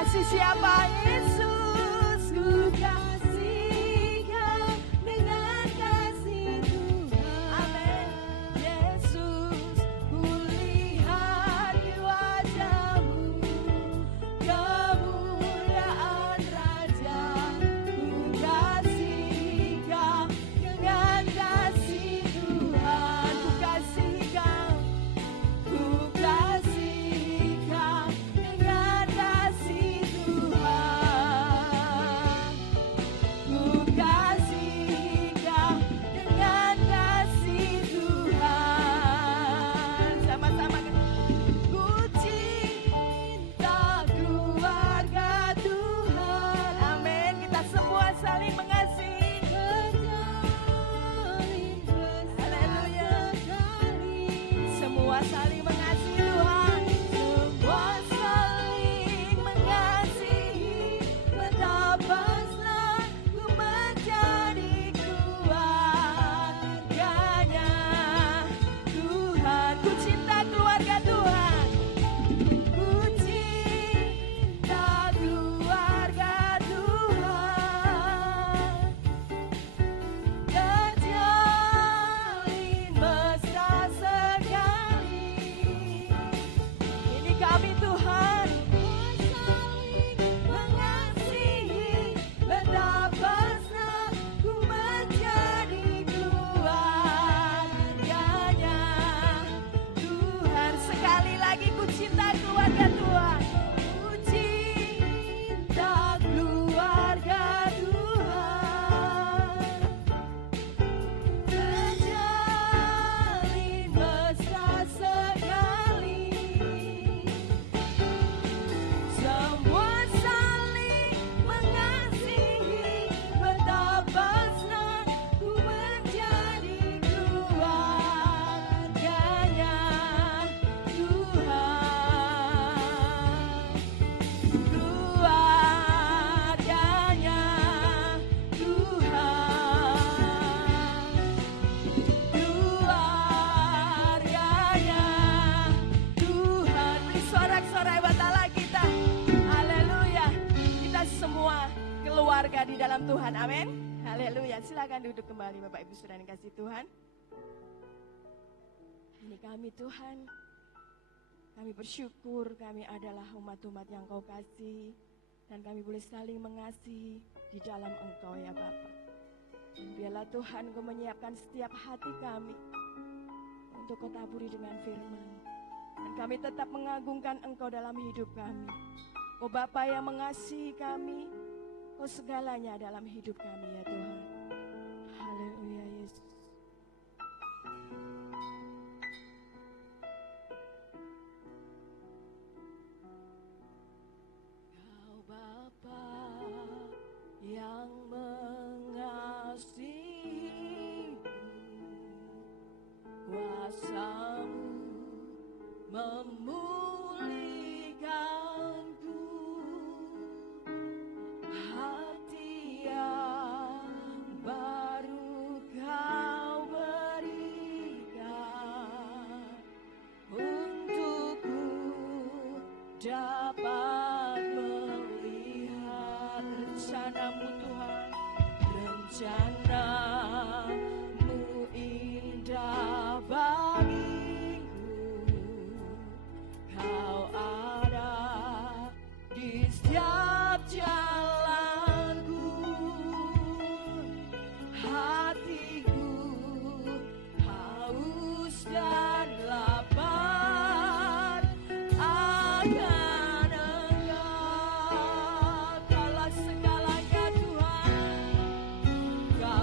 kasih siapa? Yesus. Ku kasih Kau dengan kasih Tuhan. Amin. Yesus, ku lihat di wajah-Mu kemuliaan Raja. Ku kasih Kau dengan kasih Tuhan. Ku kasih Kau. Ku kasih Kau dengan kasih Tuhan. Ku kasih Kau dengan kasih Tuhan. Sama-sama. Ku cinta keluarga Tuhan. Amin. Kita semua saling mengasihi. Haleluya. Semua saling mengasihi Tuhan. Semua saling mengasihi. Betapaslah ku menjadi keluarganya Tuhan. Ku cinta keluarga Tuhan. Ku cinta keluarga Tuhan. Terjalin mesra sekali. Ini kami Tuhan. Saling mengasihi. Betapaslah ku menjadi keluarganya Tuhan. Sekali lagi ku cinta keluarga Tuhan. Ku cinta keluarga Tuhan. Terjalin mesra sekali. Semua saling mengasihi. Betapaslah ku menjadi keluarganya Tuhan. Keluarganya Tuhan. Keluarganya Tuhan. Beri sorak-sorai buat Allah kita. Haleluya. Kita semua keluarga di dalam Tuhan. Amin. Haleluya. Silakan duduk kembali Bapak Ibu Saudara yang kasih Tuhan. Ini kami Tuhan. Kami bersyukur kami adalah umat-umat yang Kau kasih. Dan kami boleh saling mengasihi di dalam Engkau ya Bapa. Dan biarlah Tuhan Kau menyiapkan setiap hati kami untuk Kau taburi dengan firman. Dan kami tetap mengagungkan Engkau dalam hidup kami. Kau Bapa yang mengasihi kami. Kau segalanya dalam hidup kami ya Tuhan. Haleluya Yesus. Kau Bapa yang mengasihi, kuasa-Mu memulihkanku. Hati yang baru Kau berikan untukku dapat melihat rencana-Mu Tuhan. Rencana-Mu indah bagiku. Kau ada di setiap jalanku. Hatiku haus dan lapar akan Engkau. Kaulah segalanya Tuhan. Kau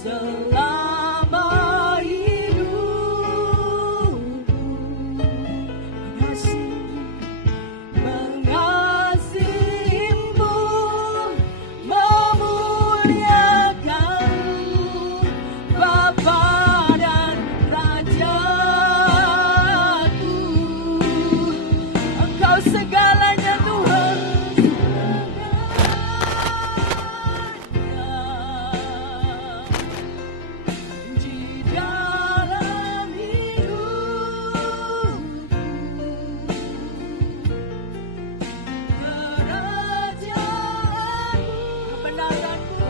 selama hidupku mengasihimu, memuliakanmu, Bapa dan Rajaku. Engkau segalanya Tuhan, di dalam hidupku, kerajaanmu, kebenaranmu,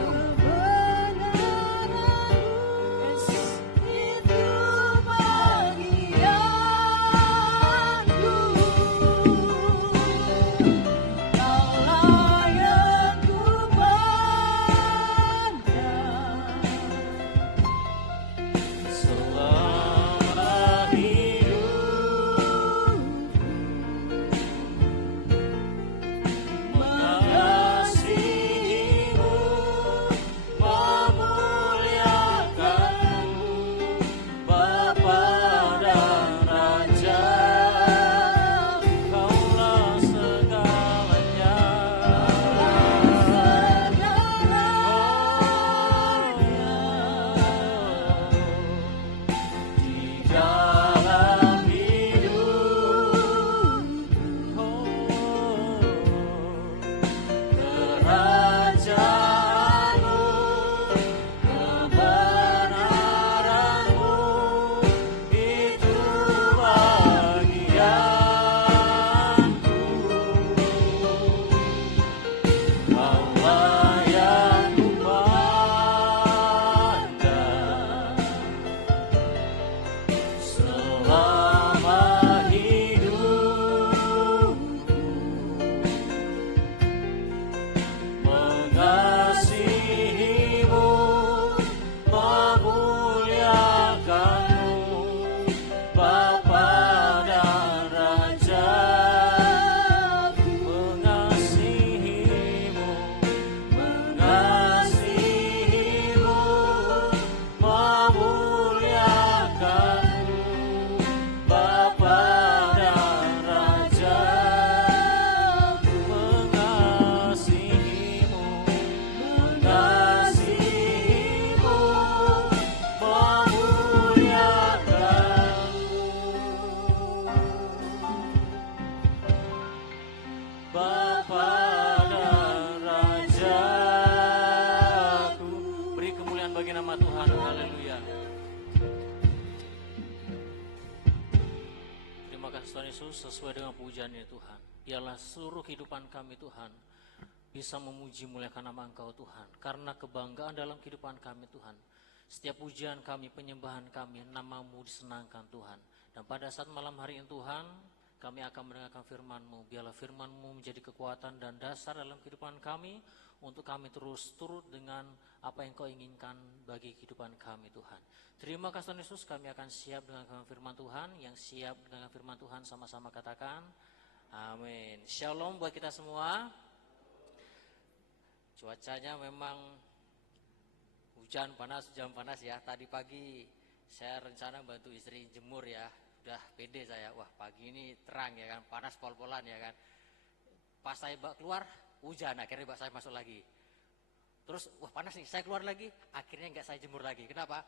yes, itu bagianku. Kaulah yang kupandang Selama hidup mengasihimu, memuliakanmu, Bapa dan Raja. Kaulah segalanya. Di dalam hidupku, kerajaanmu, kebenaranmu, itu bagianku. Kaulah yang kupandang selama hidupku, mengasihimu, memuliakanmu, Bapa dan Raja. Mengasihimu, mengasihimu, memuliakanmu, Bapa dan Raja. Mengasihimu, mengasihimu, memuliakanmu, Bapa dan Rajaku. Beri kemuliaan bagi nama Tuhan. Haleluya. Terima kasih Tuhan Yesus, sesuai dengan pujian ini Tuhan. Biarlah seluruh kehidupan kami Tuhan bisa memuji muliakan nama Engkau Tuhan. Karena kebanggaan dalam kehidupan kami Tuhan. Setiap pujian kami, penyembahan kami, nama-Mu disenangkan Tuhan. Dan pada saat malam hari ini Tuhan, kami akan mendengarkan firman-Mu. Biarlah firman-Mu menjadi kekuatan dan dasar dalam kehidupan kami, untuk kami terus turut dengan apa yang Kau inginkan bagi kehidupan kami Tuhan. Terima kasih Tuhan Yesus, kami akan siap dengan firman Tuhan. Yang siap dengan firman Tuhan sama-sama katakan amin. Shalom buat kita semua. Cuacanya memang hujan panas ya. Tadi pagi saya rencana bantu istri jemur ya. Udah pede saya, wah pagi ini terang ya kan, panas pol-polan ya kan. Pas saya keluar hujan, akhirnya saya masuk lagi. Terus wah panas nih, saya keluar lagi, akhirnya nggak saya jemur lagi. Kenapa?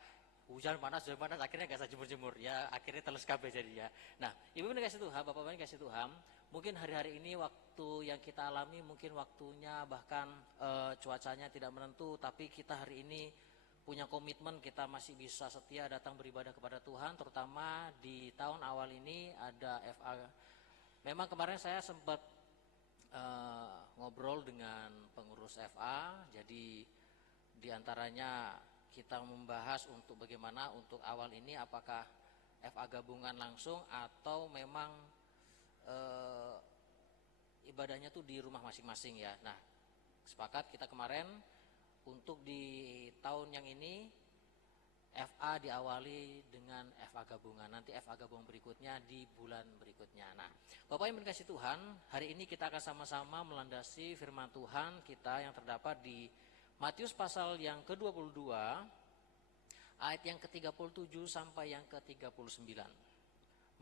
Hujan panas, akhirnya nggak saya jemur-jemur. Ya akhirnya telus kabeh jadinya. Nah, Ibu kasih Tuhan, Bapak-Bapak kasih Tuhan. Mungkin hari-hari ini waktu yang kita alami, mungkin waktunya bahkan cuacanya tidak menentu, tapi kita hari ini punya komitmen, kita masih bisa setia datang beribadah kepada Tuhan, terutama di tahun awal ini ada FA. Memang kemarin saya sempat ngobrol dengan pengurus FA, jadi diantaranya kita membahas untuk bagaimana untuk awal ini apakah FA gabungan langsung atau memang ibadahnya tuh di rumah masing-masing ya. Nah, sepakat kita kemarin untuk di tahun yang ini FA diawali dengan FA gabungan. Nanti FA gabungan berikutnya di bulan berikutnya. Nah, Bapak yang dikasih Tuhan, hari ini kita akan sama-sama melandasi firman Tuhan kita yang terdapat di Matius pasal yang ke-22 ayat yang ke-37 sampai yang ke-39.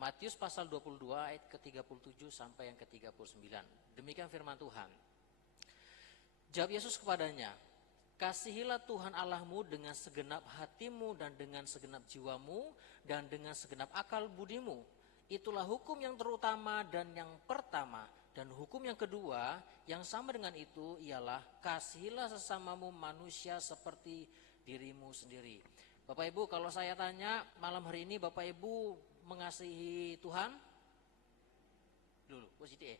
Matius pasal 22 ayat ke-37 sampai yang ke-39. Demikian firman Tuhan. Jawab Yesus kepadanya, kasihilah Tuhan Allahmu dengan segenap hatimu dan dengan segenap jiwamu dan dengan segenap akal budimu. Itulah hukum yang terutama dan yang pertama. Dan hukum yang kedua yang sama dengan itu ialah kasihilah sesamamu manusia seperti dirimu sendiri. Bapak Ibu, kalau saya tanya malam hari ini, Bapak Ibu mengasihi Tuhan? Dulu, positif.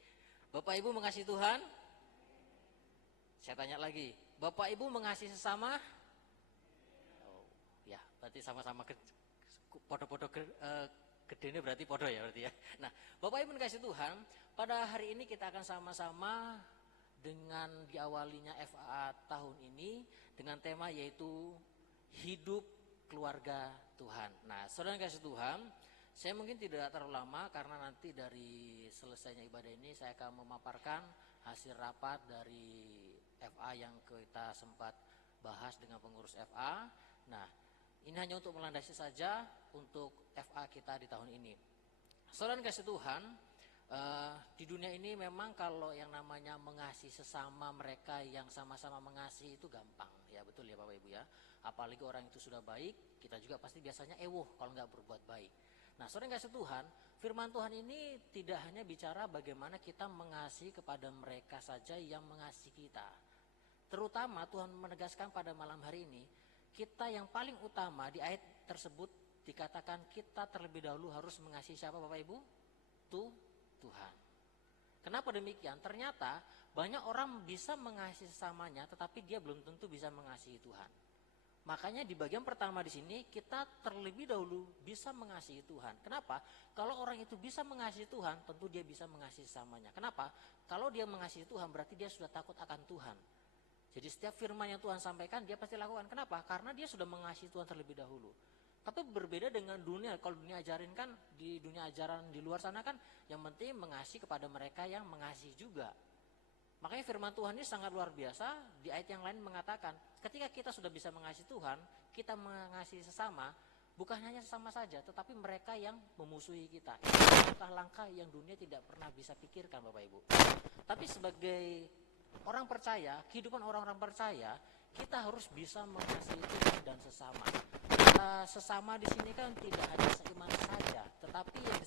Bapak Ibu mengasihi Tuhan? Saya tanya lagi, Bapak Ibu mengasihi sesama? Oh, ya, berarti sama-sama podo-podo gedenya berarti podo ya berarti ya. Nah, Bapak Ibu mengasihi Tuhan, pada hari ini kita akan sama-sama dengan diawalinya FA tahun ini dengan tema yaitu hidup keluarga Tuhan. Nah, saudara kasih Tuhan, saya mungkin tidak terlalu lama karena nanti dari selesainya ibadah ini saya akan memaparkan hasil rapat dari FA yang kita sempat bahas dengan pengurus FA. Nah, ini hanya untuk melandasi saja untuk FA kita di tahun ini. Saudara kasih Tuhan, di dunia ini memang kalau yang namanya mengasihi sesama mereka yang sama-sama mengasihi itu gampang. Ya betul ya Bapak Ibu ya. Apalagi orang itu sudah baik, kita juga pasti biasanya kalau nggak berbuat baik. Nah, saudara kasih Tuhan, firman Tuhan ini tidak hanya bicara bagaimana kita mengasihi kepada mereka saja yang mengasihi kita. Terutama Tuhan menegaskan pada malam hari ini, kita yang paling utama di ayat tersebut dikatakan kita terlebih dahulu harus mengasihi siapa Bapak Ibu? Tuhan. Kenapa demikian? Ternyata banyak orang bisa mengasihi sesamanya, tetapi dia belum tentu bisa mengasihi Tuhan. Makanya di bagian pertama di sini kita terlebih dahulu bisa mengasihi Tuhan. Kenapa? Kalau orang itu bisa mengasihi Tuhan, tentu dia bisa mengasihi sesamanya. Kenapa? Kalau dia mengasihi Tuhan berarti dia sudah takut akan Tuhan. Jadi setiap firman yang Tuhan sampaikan dia pasti lakukan. Kenapa? Karena dia sudah mengasihi Tuhan terlebih dahulu. Tapi berbeda dengan dunia. Kalau dunia ajarin kan, di dunia ajaran di luar sana kan yang penting mengasihi kepada mereka yang mengasihi juga. Makanya firman Tuhan ini sangat luar biasa. Di ayat yang lain mengatakan, ketika kita sudah bisa mengasihi Tuhan, kita mengasihi sesama, bukan hanya sesama saja, tetapi mereka yang memusuhi kita. Itu langkah-langkah yang dunia tidak pernah bisa pikirkan Bapak Ibu. Tapi sebagai orang percaya, kehidupan orang-orang percaya, kita harus bisa mengasihi Tuhan dan sesama. Sesama di sini kan tidak hanya seiman saja, tetapi yang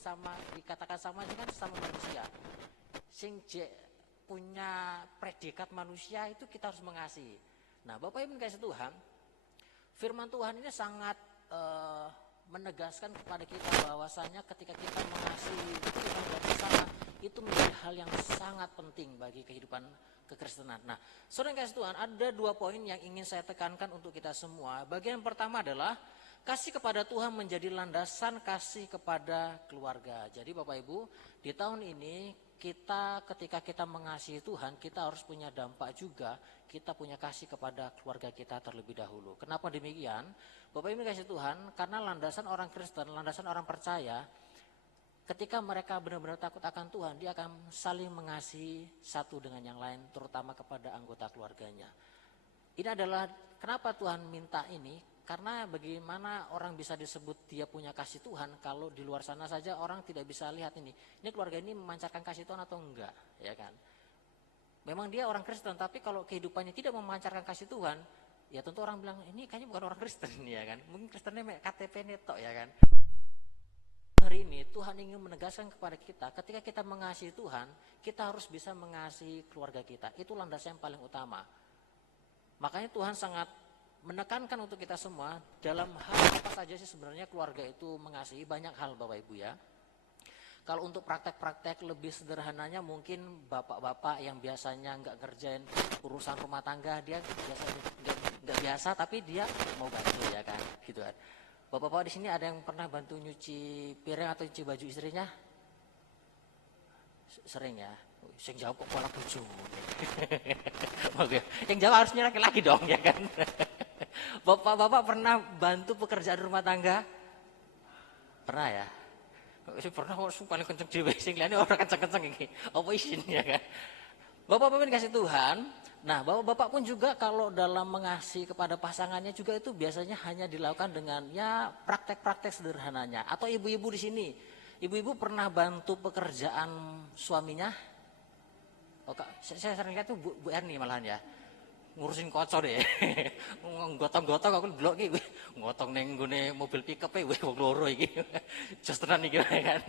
dikatakan sama ini kan sesama manusia. Punya predikat manusia itu kita harus mengasihi. Nah, Bapak Ibu kasih Tuhan, firman Tuhan ini sangat menegaskan kepada kita bahwasanya ketika kita mengasihi Tuhan dan sesama itu menjadi hal yang sangat penting bagi kehidupan kekristenan. Nah, saudara kasih Tuhan, ada 2 poin yang ingin saya tekankan untuk kita semua. Bagian pertama adalah kasih kepada Tuhan menjadi landasan kasih kepada keluarga. Jadi Bapak Ibu, di tahun ini ketika kita mengasihi Tuhan, kita harus punya dampak juga. Kita punya kasih kepada keluarga kita terlebih dahulu. Kenapa demikian? Bapak Ibu kasih Tuhan, karena landasan orang Kristen, landasan orang percaya, ketika mereka benar-benar takut akan Tuhan, dia akan saling mengasihi satu dengan yang lain, terutama kepada anggota keluarganya. Ini adalah kenapa Tuhan minta ini. Karena bagaimana orang bisa disebut dia punya kasih Tuhan kalau di luar sana saja orang tidak bisa lihat ini keluarga ini memancarkan kasih Tuhan atau enggak, ya kan? Memang dia orang Kristen, tapi kalau kehidupannya tidak memancarkan kasih Tuhan, ya tentu orang bilang ini kayaknya bukan orang Kristen, ya kan? Mungkin Kristennya KTP netok, ya kan? Hari ini Tuhan ingin menegaskan kepada kita, ketika kita mengasihi Tuhan, kita harus bisa mengasihi keluarga kita. Itu landasan yang paling utama. Makanya Tuhan sangat menekankan untuk kita semua dalam hal apa saja sih sebenarnya keluarga itu mengasihi. Banyak hal Bapak Ibu ya. Kalau untuk praktek-praktek lebih sederhananya mungkin bapak-bapak yang biasanya nggak ngerjain urusan rumah tangga, dia biasanya nggak biasa tapi dia mau bantu, ya kan, gitu kan. Bapak-bapak di sini ada yang pernah bantu nyuci piring atau nyuci baju istrinya? Sering ya. Sing jawab kok pola bojo. Oke, yang jawab harusnya laki-laki dong, ya kan. Bapak-bapak pernah bantu pekerjaan rumah tangga? Pernah ya? Saya pernah paling kenceng dhewe sing liyane ora kenceng-kenceng iki. Apa isin, ya kan? Bapak-bapak dikasih Tuhan, Nah, bapak-bapak pun juga kalau dalam mengasihi kepada pasangannya juga itu biasanya hanya dilakukan dengan ya praktek-praktek sederhananya. Atau ibu-ibu di sini, ibu-ibu pernah bantu pekerjaan suaminya? Oh, saya sering lihat tuh Bu Erni malahan ya, ngurusin kocok deh, gotong-gotong aku blok iki, ngotong neng gune mobil pickup wong loro iki, jos tenan iki kan.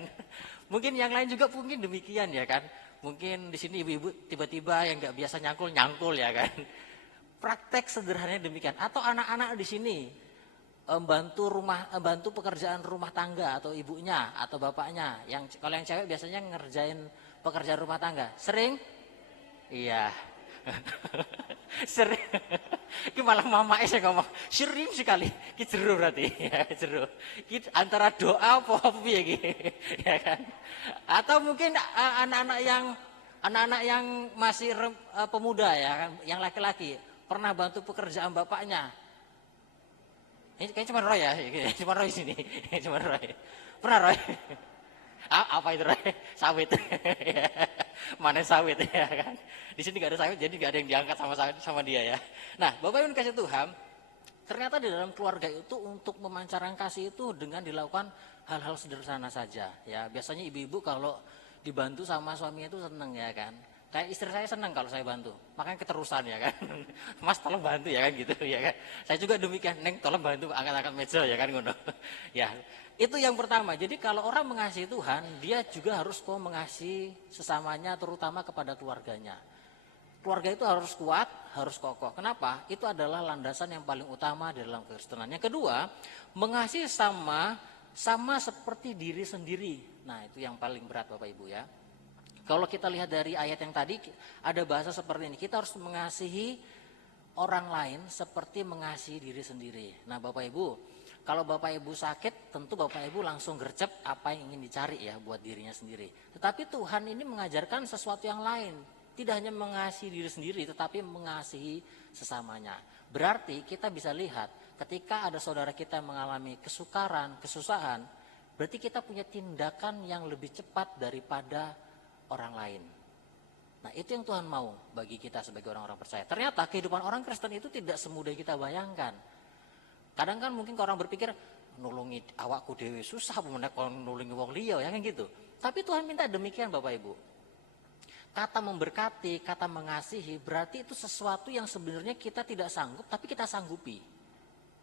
Mungkin yang lain juga mungkin demikian ya kan. Mungkin di sini ibu-ibu tiba-tiba yang nggak biasa nyangkul ya kan. Praktek sederhananya demikian. Atau anak-anak di sini bantu pekerjaan rumah tangga atau ibunya atau bapaknya. Yang kalau yang cewek biasanya ngerjain pekerjaan rumah tangga. Sering? Iya. Sering. Ki malah mama saya ngomong sering sekali. Ki jero berarti. Ya, jero. Ki antara doa apa piye ki. Ya kan? Atau mungkin anak-anak yang masih pemuda ya kan, yang laki-laki pernah bantu pekerjaan bapaknya. Ini kayaknya cuma Roy ya, cuma Roy sini, cuma Roy. Pernah Roy? Apa itu Roy? Sawit. Mana sawit ya kan? Di sini nggak ada sawit, jadi nggak ada yang diangkat sama dia ya. Nah, Bapak Ibu kasih Tuhan, ternyata di dalam keluarga itu untuk memancarkan kasih itu dengan dilakukan hal-hal sederhana saja. Ya, biasanya ibu-ibu kalau dibantu sama suaminya itu seneng ya kan. Kayak istri saya seneng kalau saya bantu, makanya keterusan ya kan. Mas tolong bantu ya kan gitu ya kan. Saya juga demikian, Neng tolong bantu angkat-angkat meja ya kan ngono. Ya, itu yang pertama. Jadi kalau orang mengasihi Tuhan, dia juga harus mengasihi sesamanya, terutama kepada keluarganya. Keluarga itu harus kuat, harus kokoh. Kenapa? Itu adalah landasan yang paling utama dalam kekristenan. Yang kedua, mengasihi sama seperti diri sendiri. Nah, itu yang paling berat Bapak Ibu ya. Kalau kita lihat dari ayat yang tadi, ada bahasa seperti ini. Kita harus mengasihi orang lain seperti mengasihi diri sendiri. Nah, Bapak Ibu, kalau Bapak Ibu sakit, tentu Bapak Ibu langsung gercep apa yang ingin dicari ya buat dirinya sendiri. Tetapi Tuhan ini mengajarkan sesuatu yang lain. Tidak hanya mengasihi diri sendiri, tetapi mengasihi sesamanya. Berarti kita bisa lihat ketika ada saudara kita yang mengalami kesukaran, kesusahan, berarti kita punya tindakan yang lebih cepat daripada orang lain. Nah, itu yang Tuhan mau bagi kita sebagai orang-orang percaya. Ternyata kehidupan orang Kristen itu tidak semudah yang kita bayangkan. Kadang kan mungkin orang berpikir nulungi awakku dewe susah, pemenang kalau nulungi wong liya ya kan gitu. Tapi Tuhan minta demikian Bapak Ibu. Kata memberkati, kata mengasihi berarti itu sesuatu yang sebenarnya kita tidak sanggup tapi kita sanggupi.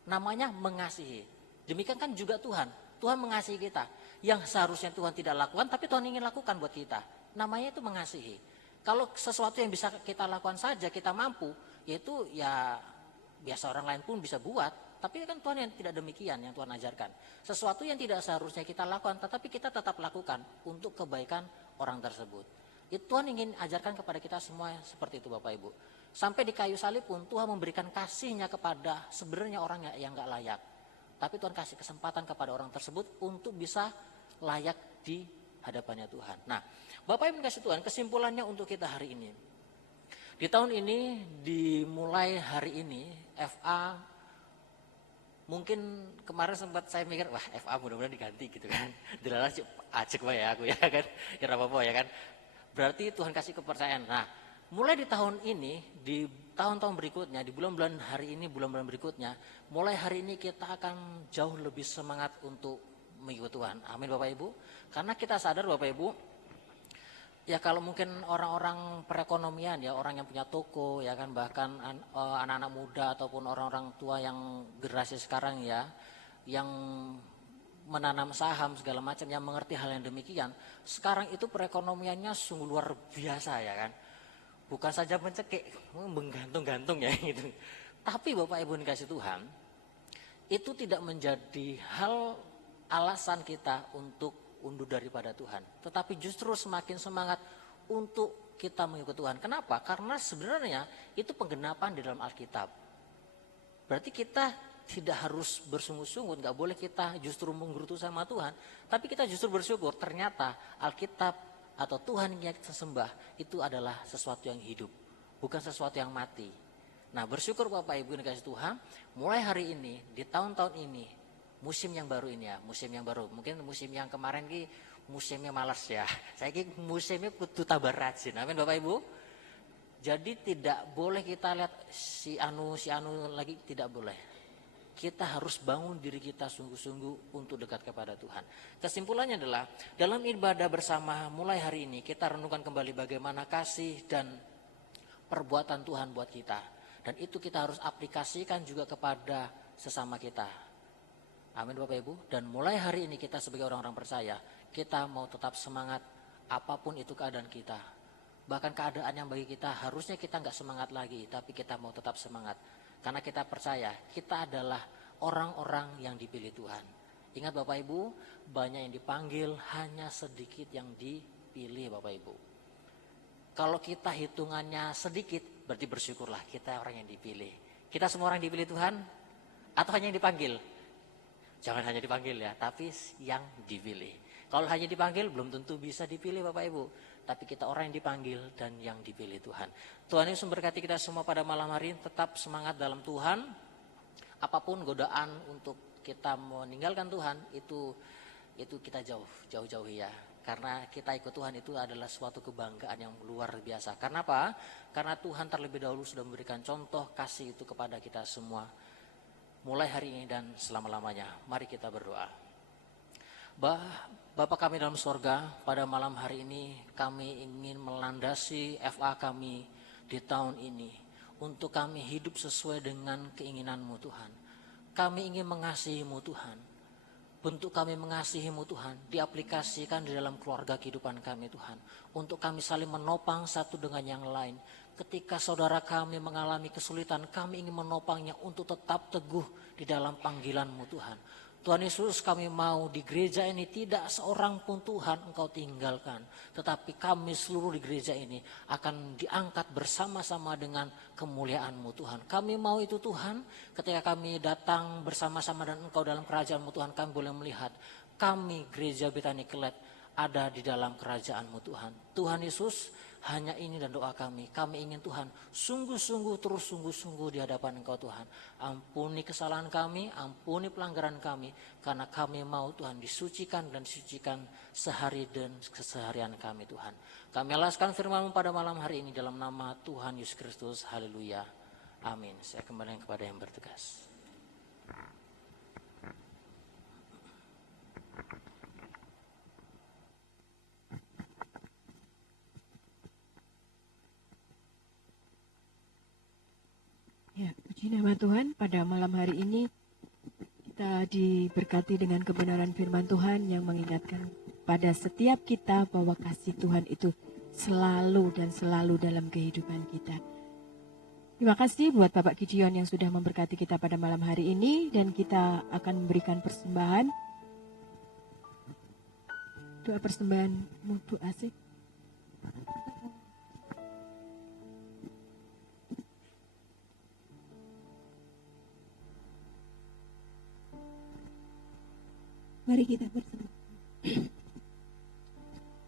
Namanya mengasihi. Demikian kan juga Tuhan. Tuhan mengasihi kita. Yang seharusnya Tuhan tidak lakukan tapi Tuhan ingin lakukan buat kita. Namanya itu mengasihi. Kalau sesuatu yang bisa kita lakukan saja kita mampu, yaitu ya biasa orang lain pun bisa buat. Tapi kan Tuhan yang tidak demikian yang Tuhan ajarkan. Sesuatu yang tidak seharusnya kita lakukan tetapi kita tetap lakukan untuk kebaikan orang tersebut. Itu Tuhan ingin ajarkan kepada kita semua seperti itu Bapak Ibu. Sampai di kayu salib pun Tuhan memberikan kasihnya kepada sebenarnya orang yang gak layak. Tapi Tuhan kasih kesempatan kepada orang tersebut untuk bisa layak di hadapannya Tuhan. Nah, Bapak Ibu kasih Tuhan, kesimpulannya untuk kita hari ini. Di tahun ini, dimulai hari ini, FA mungkin kemarin sempat saya mikir, wah FA mudah-mudahan diganti gitu kan. Dilalah ajek ya aku ya kan. Ya apa-apa ya kan. Berarti Tuhan kasih kepercayaan. Nah, mulai di tahun ini, di tahun-tahun berikutnya, di bulan-bulan hari ini, bulan-bulan berikutnya, mulai hari ini kita akan jauh lebih semangat untuk mengikut Tuhan. Amin Bapak Ibu. Karena kita sadar Bapak Ibu, ya kalau mungkin orang-orang perekonomian ya, orang yang punya toko ya kan, bahkan anak-anak muda ataupun orang-orang tua yang generasi sekarang ya, yang menanam saham segala macam, yang mengerti hal yang demikian, sekarang itu perekonomiannya sungguh luar biasa ya kan. Bukan saja mencekik, menggantung-gantung ya gitu. Tapi Bapak Ibu dikasih Tuhan, itu tidak menjadi hal alasan kita untuk undur daripada Tuhan. Tetapi justru semakin semangat untuk kita mengikut Tuhan. Kenapa? Karena sebenarnya itu penggenapan di dalam Alkitab. Berarti kita tidak harus bersungguh-sungguh, nggak boleh kita justru menggerutu sama Tuhan, tapi kita justru bersyukur ternyata Alkitab atau Tuhan yang kita sembah itu adalah sesuatu yang hidup, bukan sesuatu yang mati. Nah, bersyukur Bapak Ibu yang dikasih Tuhan, mulai hari ini, di tahun-tahun ini, musim yang baru ini ya, musim yang baru. Mungkin musim yang kemarin musimnya malas ya. Saya musimnya kudu tambah rajin. Amin Bapak Ibu. Jadi tidak boleh kita lihat si anu lagi, tidak boleh. Kita harus bangun diri kita sungguh-sungguh untuk dekat kepada Tuhan. Kesimpulannya adalah dalam ibadah bersama mulai hari ini kita renungkan kembali bagaimana kasih dan perbuatan Tuhan buat kita. Dan itu kita harus aplikasikan juga kepada sesama kita. Amin Bapak Ibu. Dan mulai hari ini kita sebagai orang-orang percaya, kita mau tetap semangat apapun itu keadaan kita. Bahkan keadaan yang bagi kita harusnya kita nggak semangat lagi, tapi kita mau tetap semangat. Karena kita percaya kita adalah orang-orang yang dipilih Tuhan. Ingat Bapak Ibu, banyak yang dipanggil, hanya sedikit yang dipilih Bapak Ibu. Kalau kita hitungannya sedikit, berarti bersyukurlah kita orang yang dipilih. Kita semua orang dipilih Tuhan atau hanya yang dipanggil? Jangan hanya dipanggil ya, tapi yang dipilih. Kalau hanya dipanggil belum tentu bisa dipilih Bapak Ibu. Tapi kita orang yang dipanggil dan yang dipilih Tuhan. Tuhan Yesus memberkati kita semua pada malam hari ini. Tetap semangat dalam Tuhan. Apapun godaan untuk kita meninggalkan Tuhan, itu kita jauh-jauhi ya. Karena kita ikut Tuhan itu adalah suatu kebanggaan yang luar biasa. Karena apa? Karena Tuhan terlebih dahulu sudah memberikan contoh kasih itu kepada kita semua. Mulai hari ini dan selama-lamanya. Mari kita berdoa. Bapa kami dalam sorga, pada malam hari ini kami ingin melandasi FA kami di tahun ini. Untuk kami hidup sesuai dengan keinginan-Mu Tuhan. Kami ingin mengasihi-Mu Tuhan. Bentuk kami mengasihi-Mu Tuhan diaplikasikan di dalam keluarga kehidupan kami Tuhan. Untuk kami saling menopang satu dengan yang lain. Ketika saudara kami mengalami kesulitan, kami ingin menopangnya untuk tetap teguh di dalam panggilan-Mu Tuhan. Tuhan Yesus, kami mau di gereja ini tidak seorang pun Tuhan Engkau tinggalkan. Tetapi kami seluruh di gereja ini akan diangkat bersama-sama dengan kemuliaan-Mu Tuhan. Kami mau itu Tuhan, ketika kami datang bersama-sama dan Engkau dalam kerajaan-Mu Tuhan, kami boleh melihat kami gereja Betani Kelet ada di dalam kerajaan-Mu Tuhan. Tuhan Yesus, hanya ini dan doa kami. Kami ingin Tuhan sungguh-sungguh di hadapan Engkau Tuhan. Ampuni kesalahan kami, ampuni pelanggaran kami. Karena kami mau Tuhan disucikan dan disucikan sehari dan keseharian kami Tuhan. Kami alaskan firman-Mu pada malam hari ini dalam nama Tuhan Yesus Kristus. Haleluya. Amin. Saya kembali kepada yang bertugas. Ya, puji nama Tuhan, pada malam hari ini kita diberkati dengan kebenaran firman Tuhan yang mengingatkan pada setiap kita bahwa kasih Tuhan itu selalu dan selalu dalam kehidupan kita. Terima kasih buat Bapak Gideon yang sudah memberkati kita pada malam hari ini, dan kita akan memberikan persembahan. Doa persembahan mutu asik. Mari kita bersama.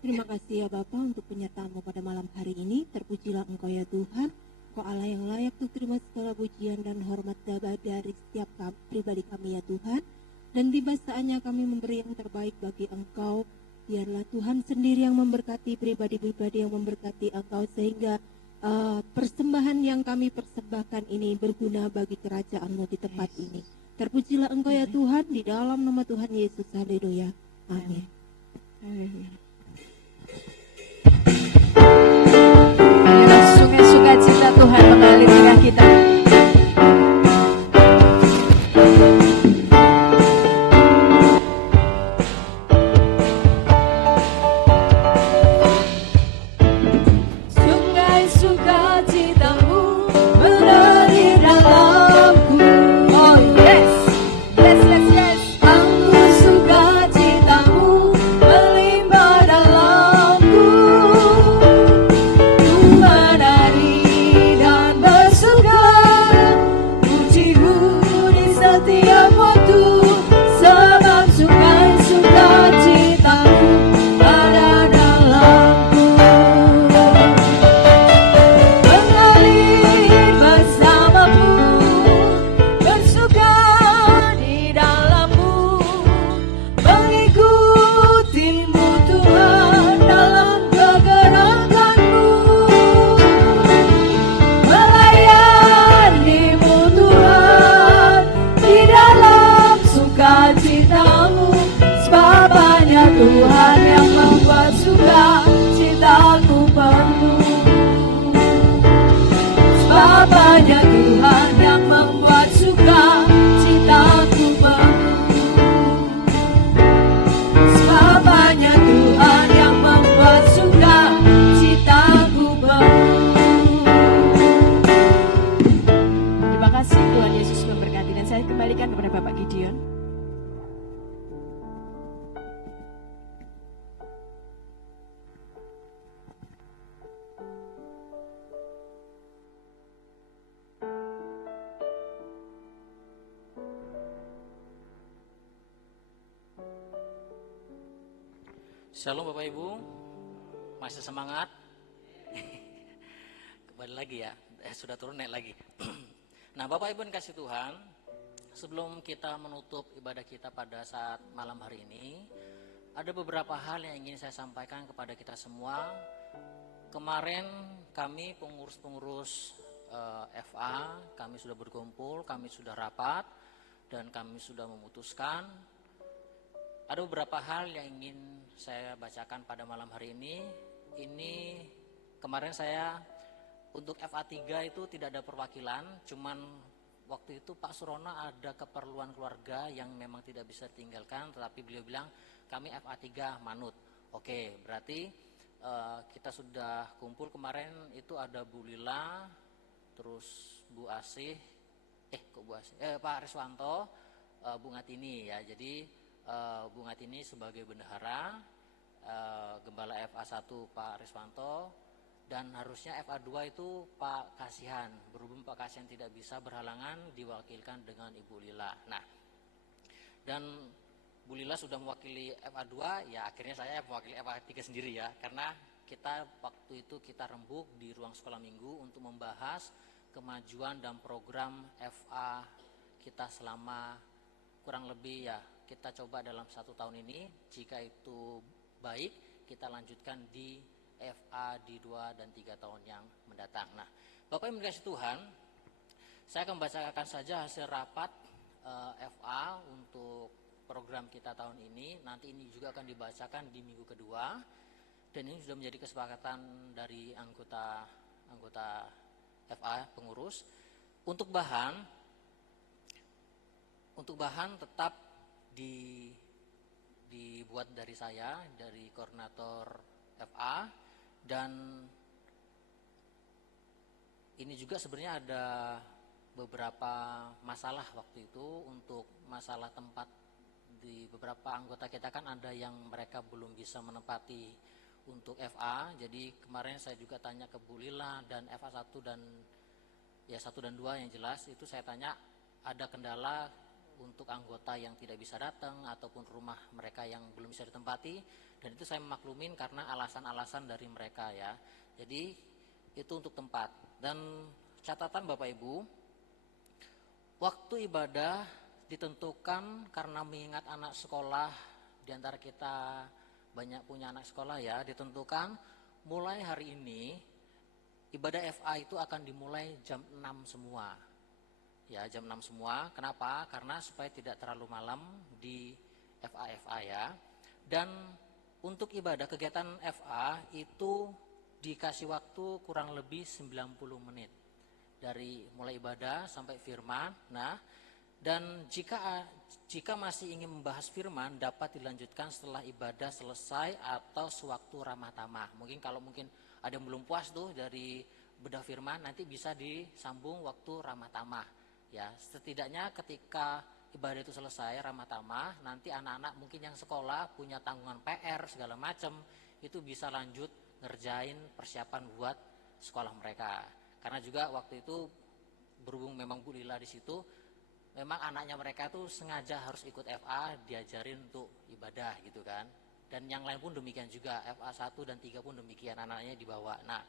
Terima kasih ya Bapa untuk penyertaan-Mu pada malam hari ini. Terpujilah Engkau ya Tuhan, Engkau Allah yang layak untuk terima segala pujian dan hormat dari setiap pribadi kami ya Tuhan. Dan tiba saatnya kami memberi yang terbaik bagi Engkau. Biarlah Tuhan sendiri yang memberkati pribadi-pribadi yang memberkati Engkau, sehingga persembahan yang kami persembahkan ini berguna bagi kerajaan-Mu di tempat ini. Terpujilah Engkau ya Tuhan, di dalam nama Tuhan Yesus. Haleluya. Amin. Sungai-sungai cinta Tuhan mengalir di tengah kita. Shalom Bapak Ibu, masih semangat? Kembali lagi ya, sudah turun naik lagi. Nah Bapak Ibu yang kasih Tuhan, sebelum kita menutup ibadah kita pada saat malam hari ini, ada beberapa hal yang ingin saya sampaikan kepada kita semua. Kemarin kami pengurus-pengurus FA, kami sudah berkumpul, kami sudah rapat, dan kami sudah memutuskan ada beberapa hal yang ingin saya bacakan pada malam hari ini. Ini kemarin saya untuk FA3 itu tidak ada perwakilan, cuman waktu itu Pak Surono ada keperluan keluarga yang memang tidak bisa ditinggalkan, tetapi beliau bilang kami FA3 manut. Oke, berarti kita sudah kumpul kemarin itu ada Bu Lila, terus Bu Asih, Pak Riswanto, Bu Ngatini ya. Jadi Bu Ngatini sebagai bendahara, Gembala FA1 Pak Riswanto, dan harusnya FA2 itu Pak Kasihan. Berhubung Pak Kasihan tidak bisa berhalangan, diwakilkan dengan Ibu Lila. Nah, dan Bu Lila sudah mewakili FA2, ya akhirnya saya mewakili FA3 sendiri ya. Karena kita waktu itu kita rembuk di ruang sekolah minggu untuk membahas kemajuan dan program FA kita selama kurang lebih ya, kita coba dalam 1 tahun ini. Jika itu baik, kita lanjutkan di FA di 2 dan 3 tahun yang mendatang. Nah, Bapak Ibu dikasih Tuhan, saya akan bacakan saja hasil rapat FA untuk program kita tahun ini. Nanti ini juga akan dibacakan di minggu kedua, dan ini sudah menjadi kesepakatan dari anggota FA pengurus. Untuk bahan tetap dibuat dari saya, dari koordinator FA, dan ini juga sebenarnya ada beberapa masalah waktu itu. Untuk masalah tempat, di beberapa anggota kita kan ada yang mereka belum bisa menempati untuk FA. Jadi kemarin saya juga tanya ke Bu Lila dan FA1 dan ya 1 dan 2 yang jelas itu saya tanya ada kendala untuk anggota yang tidak bisa datang ataupun rumah mereka yang belum bisa ditempati, dan itu saya memaklumin karena alasan-alasan dari mereka ya. Jadi itu untuk tempat. Dan catatan Bapak Ibu, waktu ibadah ditentukan karena mengingat anak sekolah, di antara kita banyak punya anak sekolah ya, ditentukan mulai hari ini ibadah FA itu akan dimulai jam 6 semua. Ya, jam 6 semua. Kenapa? Karena supaya tidak terlalu malam di FA ya. Dan untuk ibadah kegiatan FA itu dikasih waktu kurang lebih 90 menit. Dari mulai ibadah sampai firman. Nah, dan jika masih ingin membahas firman dapat dilanjutkan setelah ibadah selesai atau sewaktu ramah tamah. Mungkin kalau ada yang belum puas tuh dari bedah firman, nanti bisa disambung waktu ramah tamah. Ya, setidaknya ketika ibadah itu selesai ramah tamah, nanti anak-anak mungkin yang sekolah punya tanggungan PR segala macam, itu bisa lanjut ngerjain persiapan buat sekolah mereka. Karena juga waktu itu berhubung memang Bu Lila di situ, memang anaknya mereka tuh sengaja harus ikut FA, diajarin untuk ibadah gitu kan. Dan yang lain pun demikian juga, FA 1 dan 3 pun demikian, anaknya dibawa. Nah,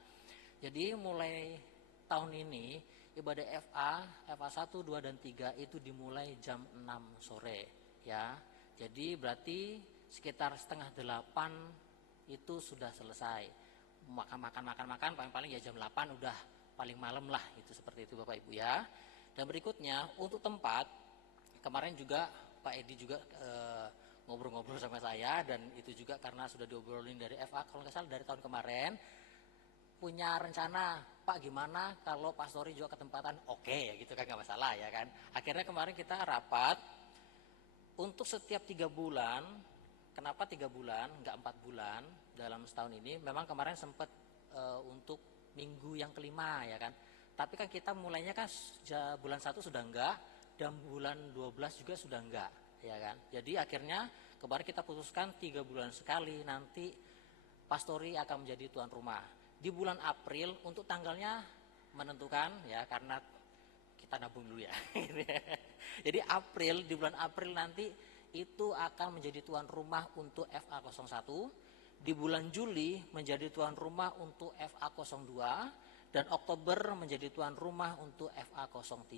jadi mulai tahun ini ibadah FA 1, 2, dan 3 itu dimulai jam 6 sore ya. Jadi berarti sekitar setengah 8 itu sudah selesai. Makan paling ya jam 8 udah paling malam lah, itu seperti itu Bapak Ibu ya. Dan berikutnya untuk tempat, kemarin juga Pak Edi juga ngobrol-ngobrol sama saya, dan itu juga karena sudah diobrolin dari FA kalau nggak salah dari tahun kemarin, punya rencana, Pak gimana kalau pastori juga ketempatan? Oke ya gitu kan, nggak masalah ya kan. Akhirnya kemarin kita rapat untuk setiap 3 bulan. Kenapa 3 bulan nggak 4 bulan dalam setahun ini? Memang kemarin sempat untuk minggu yang kelima ya kan, tapi kan kita mulainya kan bulan 1 sudah enggak, dan bulan 12 juga sudah enggak ya kan. Jadi akhirnya kemarin kita putuskan 3 bulan sekali nanti pastori akan menjadi tuan rumah. Di bulan April untuk tanggalnya menentukan ya, karena kita nabung dulu ya. Jadi di bulan April nanti itu akan menjadi tuan rumah untuk FA01, di bulan Juli menjadi tuan rumah untuk FA02 dan Oktober menjadi tuan rumah untuk FA03.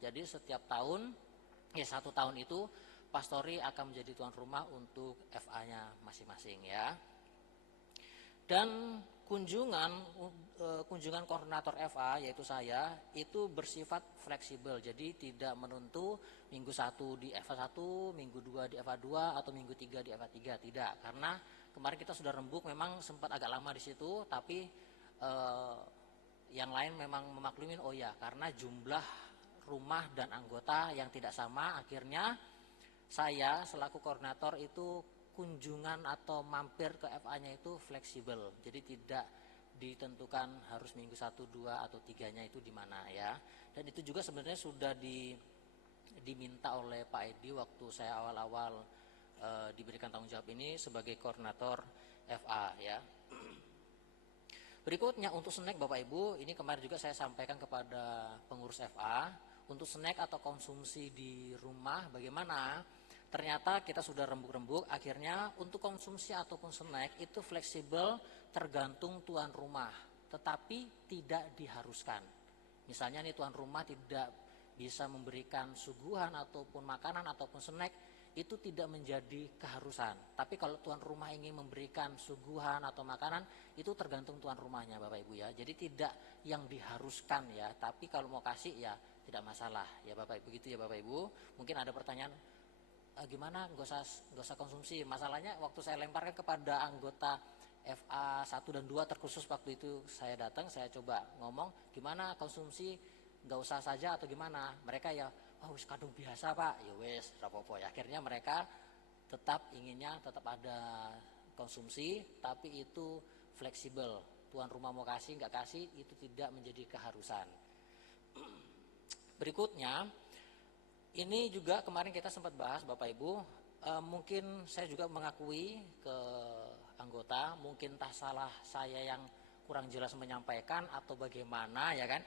Jadi setiap tahun, ya 1 tahun itu pastori akan menjadi tuan rumah untuk FA-nya masing-masing ya. Dan kunjungan koordinator FA yaitu saya itu bersifat fleksibel, jadi tidak menentu minggu 1 di FA1, minggu 2 di FA2 atau minggu 3 di FA3, tidak, karena kemarin kita sudah rembuk, memang sempat agak lama di situ, tapi yang lain memang memaklumin, oh ya karena jumlah rumah dan anggota yang tidak sama, akhirnya saya selaku koordinator itu kunjungan atau mampir ke FA-nya itu fleksibel, jadi tidak ditentukan harus minggu 1, 2 atau 3-nya itu di mana ya. Dan itu juga sebenarnya sudah diminta oleh Pak Edi waktu saya awal-awal diberikan tanggung jawab ini sebagai koordinator FA ya. Berikutnya untuk snack Bapak Ibu, ini kemarin juga saya sampaikan kepada pengurus FA, untuk snack atau konsumsi di rumah bagaimana? Ternyata kita sudah rembuk-rembuk, akhirnya untuk konsumsi ataupun snack itu fleksibel tergantung tuan rumah, tetapi tidak diharuskan. Misalnya nih tuan rumah tidak bisa memberikan suguhan ataupun makanan ataupun snack, itu tidak menjadi keharusan. Tapi kalau tuan rumah ingin memberikan suguhan atau makanan, itu tergantung tuan rumahnya Bapak Ibu ya. Jadi tidak yang diharuskan ya, tapi kalau mau kasih ya tidak masalah ya Bapak Ibu, gitu ya Bapak Ibu. Mungkin ada pertanyaan, gimana nggak usah konsumsi. Masalahnya waktu saya lemparkan kepada anggota FA 1 dan 2 terkhusus waktu itu saya datang, saya coba ngomong gimana konsumsi, nggak usah saja atau gimana, mereka ya wis kadung biasa Pak, ya wis rapopo ya. Akhirnya mereka inginnya tetap ada konsumsi, tapi itu fleksibel, tuan rumah mau kasih nggak kasih itu tidak menjadi keharusan. Berikutnya, ini juga kemarin kita sempat bahas Bapak Ibu, mungkin saya juga mengakui ke anggota, mungkin entah salah saya yang kurang jelas menyampaikan atau bagaimana ya kan.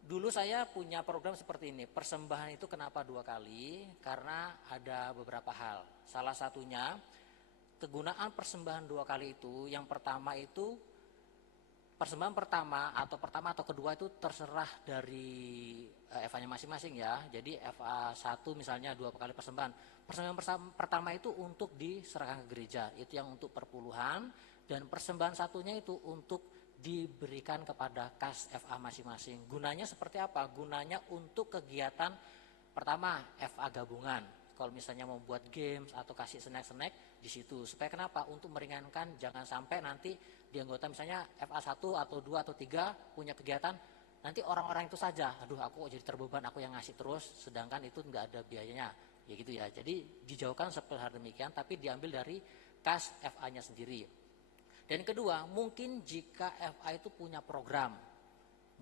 Dulu saya punya program seperti ini, persembahan itu kenapa 2 kali? Karena ada beberapa hal. Salah satunya, kegunaan persembahan 2 kali itu, yang pertama itu, persembahan pertama atau kedua itu terserah dari FA-nya masing-masing ya. Jadi FA 1 misalnya 2 kali persembahan. Persembahan pertama itu untuk diserahkan ke gereja, itu yang untuk perpuluhan, dan persembahan satunya itu untuk diberikan kepada kas FA masing-masing. Gunanya seperti apa? Gunanya untuk kegiatan pertama FA gabungan. Kalau misalnya mau buat games atau kasih snack-snack di situ. Supaya kenapa? Untuk meringankan, jangan sampai nanti di anggota misalnya FA 1 atau 2 atau 3 punya kegiatan, nanti orang-orang itu saja, aduh aku jadi terbeban, aku yang ngasih terus, sedangkan itu enggak ada biayanya. Ya gitu ya. Jadi dijauhkan seperti hal demikian, tapi diambil dari kas FA-nya sendiri. Dan kedua, mungkin jika FA itu punya program,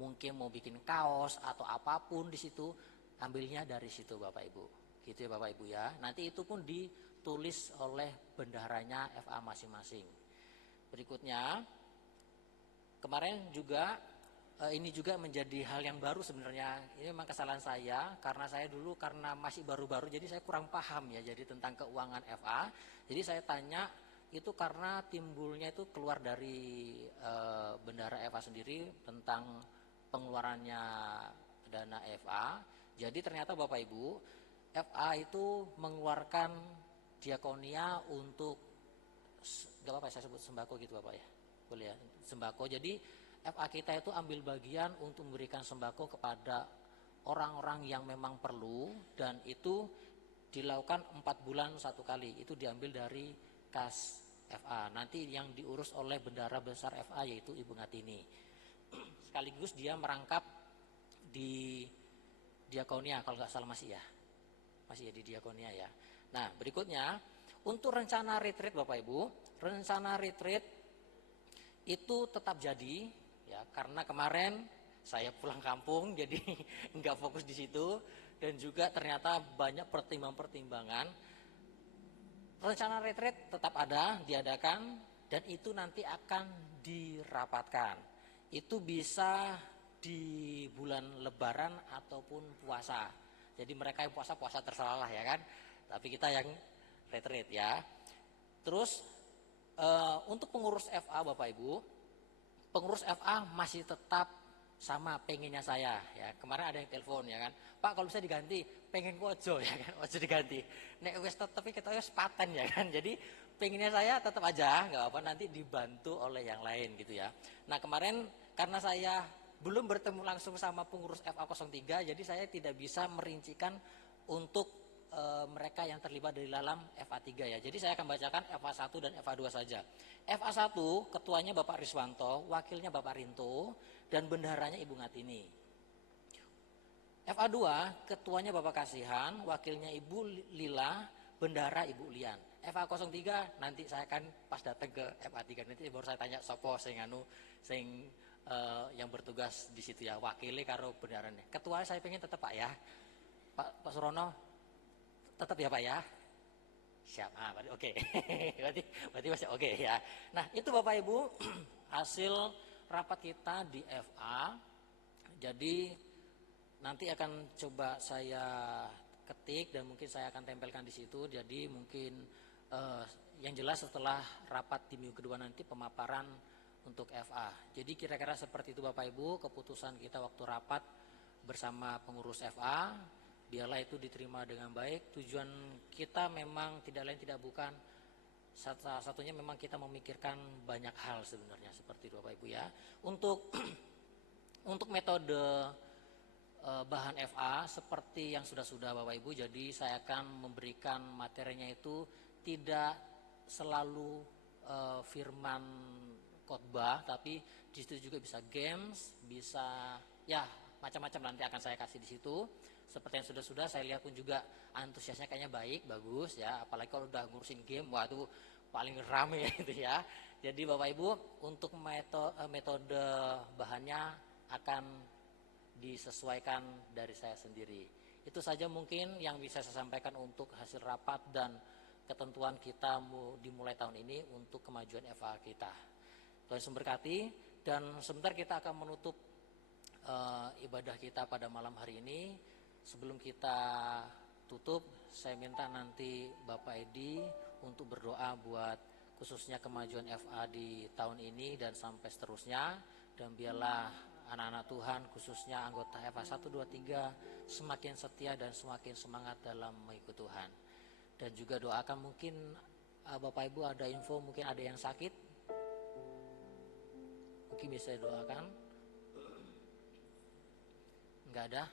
mungkin mau bikin kaos atau apapun di situ, ambilnya dari situ Bapak Ibu. Gitu ya Bapak Ibu ya. Nanti itu pun ditulis oleh bendaharanya FA masing-masing. Berikutnya, kemarin juga ini juga menjadi hal yang baru sebenarnya. Ini memang kesalahan saya, karena saya dulu karena masih baru-baru, jadi saya kurang paham ya jadi tentang keuangan FA. Jadi saya tanya, itu karena timbulnya itu keluar dari bendahara FA sendiri tentang pengeluarannya dana FA. Jadi ternyata Bapak Ibu, FA itu mengeluarkan diakonia untuk, gak apa-apa saya sebut sembako gitu Bapak ya, boleh ya, sembako. Jadi FA kita itu ambil bagian untuk memberikan sembako kepada orang-orang yang memang perlu, dan itu dilakukan 4 bulan 1 kali, itu diambil dari kas FA, nanti yang diurus oleh bendahara besar FA yaitu Ibu Ngatini. Sekaligus dia merangkap di diakonia kalau nggak salah masih ya di diakonia ya. Nah berikutnya, untuk rencana retreat Bapak Ibu, rencana retreat itu tetap jadi ya, karena kemarin saya pulang kampung jadi nggak fokus di situ, dan juga ternyata banyak pertimbangan. Rencana retreat tetap ada, diadakan, dan itu nanti akan dirapatkan. Itu bisa di bulan Lebaran ataupun puasa. Jadi mereka yang puasa terserah ya kan, tapi kita yang retreat ya. Terus Untuk pengurus FA Bapak Ibu, pengurus FA masih tetap sama pengennya saya ya. Kemarin ada yang telepon ya kan, Pak kalau bisa diganti, pengen ojo ya kan, ojo diganti. Nek wis tapi kita wis paten ya kan. Jadi pengennya saya tetap aja, nggak apa-apa, nanti dibantu oleh yang lain gitu ya. Nah kemarin karena saya belum bertemu langsung sama pengurus FA 03, jadi saya tidak bisa merincikan untuk mereka yang terlibat dari dalam FA3 ya. Jadi saya akan bacakan FA1 dan FA2 saja. FA1 ketuanya Bapak Riswanto, wakilnya Bapak Rinto, dan bendaharanya Ibu Ngatini. FA2 ketuanya Bapak Kasihan, wakilnya Ibu Lila, bendahara Ibu Lian. FA03 nanti saya akan pas datang ke FA3 nanti baru saya tanya sopo sing yang bertugas di situ ya, wakilnya karo bendaharanya. Ketua saya pengen tetap Pak ya. Pak Surono tetap ya Pak ya. Siap. Berarti oke. berarti masih oke ya. Nah, itu Bapak Ibu hasil rapat kita di FA. Jadi nanti akan coba saya ketik dan mungkin saya akan tempelkan di situ. Jadi mungkin yang jelas setelah rapat di minggu kedua nanti pemaparan untuk FA. Jadi kira-kira seperti itu Bapak Ibu keputusan kita waktu rapat bersama pengurus FA. Biarlah itu diterima dengan baik. Tujuan kita memang tidak lain tidak bukan, salah satunya memang kita memikirkan banyak hal sebenarnya seperti itu Bapak Ibu ya. Untuk metode bahan FA seperti yang sudah Bapak Ibu, jadi saya akan memberikan materinya itu tidak selalu firman khotbah, tapi di situ juga bisa games, bisa ya macam-macam nanti akan saya kasih di situ. Seperti yang sudah saya lihat pun juga antusiasnya kayaknya bagus ya, apalagi kalau udah ngurusin game, waduh paling rame gitu ya. Jadi Bapak Ibu untuk metode bahannya akan disesuaikan dari saya sendiri. Itu saja mungkin yang bisa saya sampaikan untuk hasil rapat dan ketentuan kita dimulai tahun ini untuk kemajuan FA kita. Tuhan Yesus memberkati, dan sebentar kita akan menutup ibadah kita pada malam hari ini. Sebelum kita tutup, saya minta nanti Bapak Edi untuk berdoa buat khususnya kemajuan FA di tahun ini dan sampai seterusnya. Dan biarlah anak-anak Tuhan khususnya anggota FA 1, 2, 3 semakin setia dan semakin semangat dalam mengikuti Tuhan. Dan juga doakan mungkin Bapak Ibu ada info, mungkin ada yang sakit, mungkin bisa doakan. Enggak ada?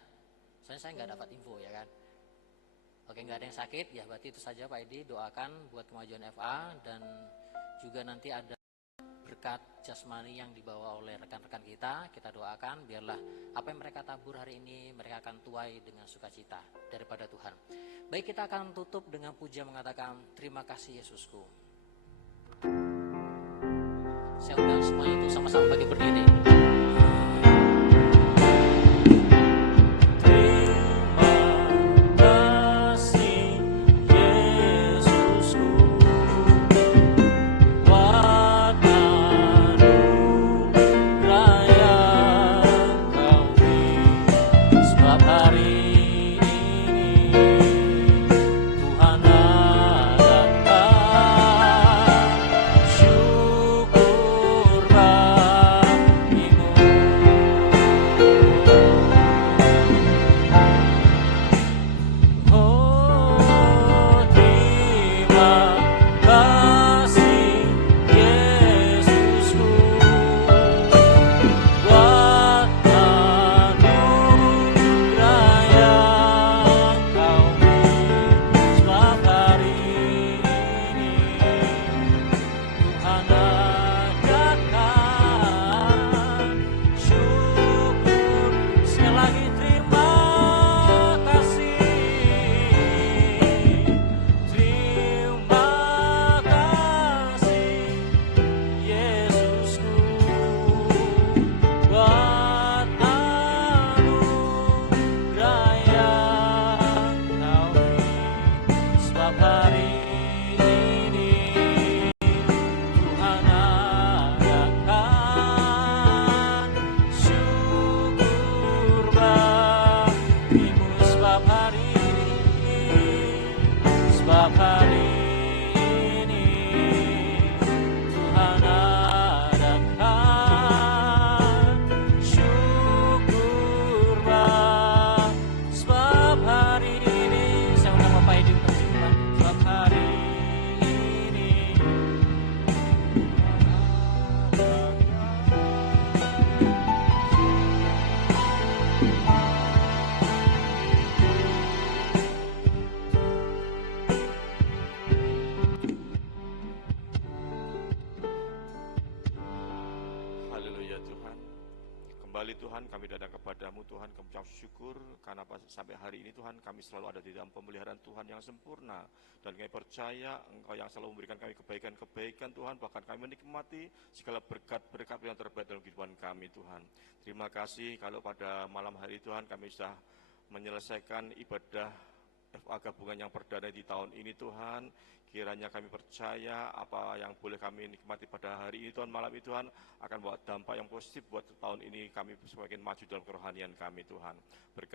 Soalnya saya nggak dapat info ya kan. Oke, nggak ada yang sakit ya, berarti itu saja Pak Edi. Doakan buat kemajuan FA, dan juga nanti ada berkat jasmani yang dibawa oleh rekan-rekan kita doakan biarlah apa yang mereka tabur hari ini mereka akan tuai dengan sukacita daripada Tuhan. Baik, kita akan tutup dengan pujian mengatakan terima kasih Yesusku. Saya undang semuanya itu sama-sama bagi berdiri. Tuhan, kami datang kepadamu Tuhan, kami ucap syukur karena sampai hari ini Tuhan kami selalu ada di dalam pemeliharaan Tuhan yang sempurna, dan kami percaya Engkau yang selalu memberikan kami kebaikan-kebaikan Tuhan, bahkan kami menikmati segala berkat-berkat yang terbaik dalam kehidupan kami Tuhan. Terima kasih kalau pada malam hari Tuhan kami sudah menyelesaikan ibadah FA gabungan yang perdana di tahun ini Tuhan. Kiranya kami percaya apa yang boleh kami nikmati pada hari ini Tuhan, malam ini Tuhan, akan membawa dampak yang positif buat tahun ini kami semakin maju dalam kerohanian kami Tuhan.